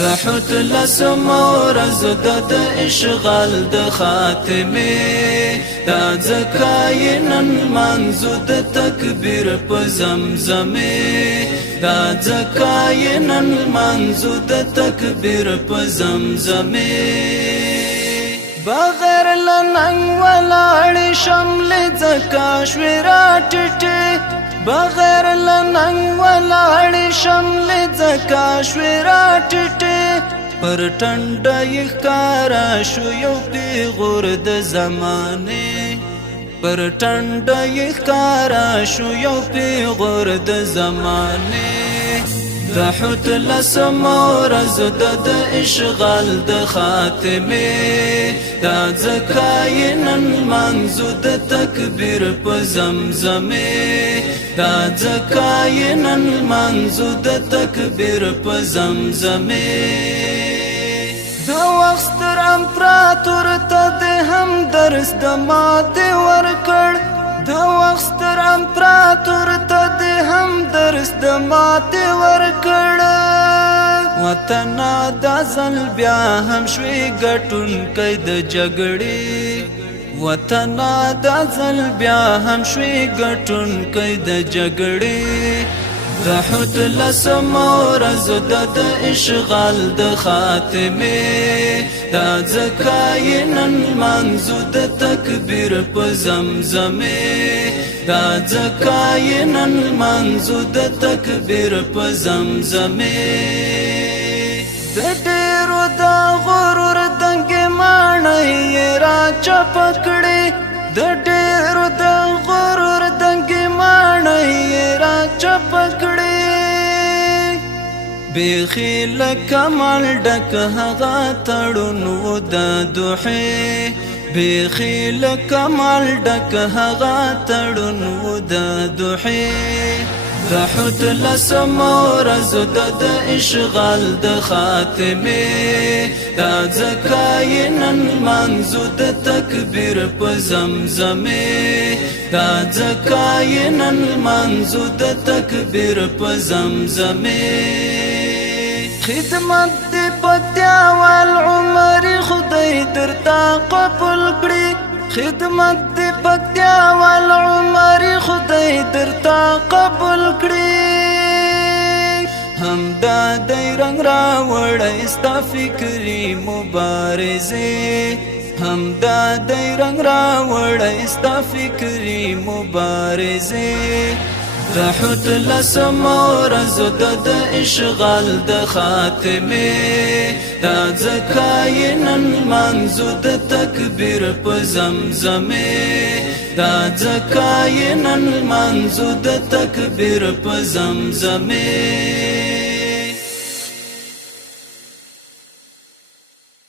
رحوت لسمور زدد اشغال د خاتمه دا زکاینن منزود تکبیر په زمزمه دا زکاینن منزود تکبیر په زمزمه بغیر لننګ ولاړ شمل زکا شورا ټټه بغیر لننګ ولاړ شمل زکا شورا ټټه پر ټنډه ښکارا شو یو پیغور د زمانه پر ټنډه ښکارا شو یو پیغور د زمانه رحوت لسمور زدد اشغال د خاتمه دا زکاینن منزود تکبیر په زمزمه دا زکاینن منزود تکبیر په زمزمه دا وختر امپراتور ته د هم درس د ماته ورکړ دا وختر امپراتور ته د هم درس د ماته ورکړ وطن دا ځل بیا هم شوي ګټون کای د جګړې وطن دا ځل بیا هم شوي ګټون کای د جګړې رحوت لسمور زدد اشغال د خاتمه دا زکاینن منزود تکبیر په زمزمه دا زکاینن منزود تکبیر په زمزمه د ډیرو د غرور دنګ ماڼۍ را چپکړې د ډیرو د غرور دنګ ماڼۍ را چپکړې بیخي لکه مال ډک هغه تړون و د دوحې بیخي لکه مال ډک هغه تړون و د دوحې رحوت لسمور زدد اشغال د خاتمه دا زکاینن منزود تکبیر په زمزمه دا زکاینن منزود تکبیر په زمزمه خدمت دی پتیا والعمر خدای درتا قبول کړي خدمت دی پتیا والعمر خدای درتا قبول کړي همدا دی رنگ راوړی ستا فکری مبارزه همدا دی رنگ راوړی ستا فکری مبارزه رحوت لسمور زدد اشغال د خاتمه دا زکاینن منزود تکبیر په زمزمه دا زکاینن منزود تکبیر په زمزمه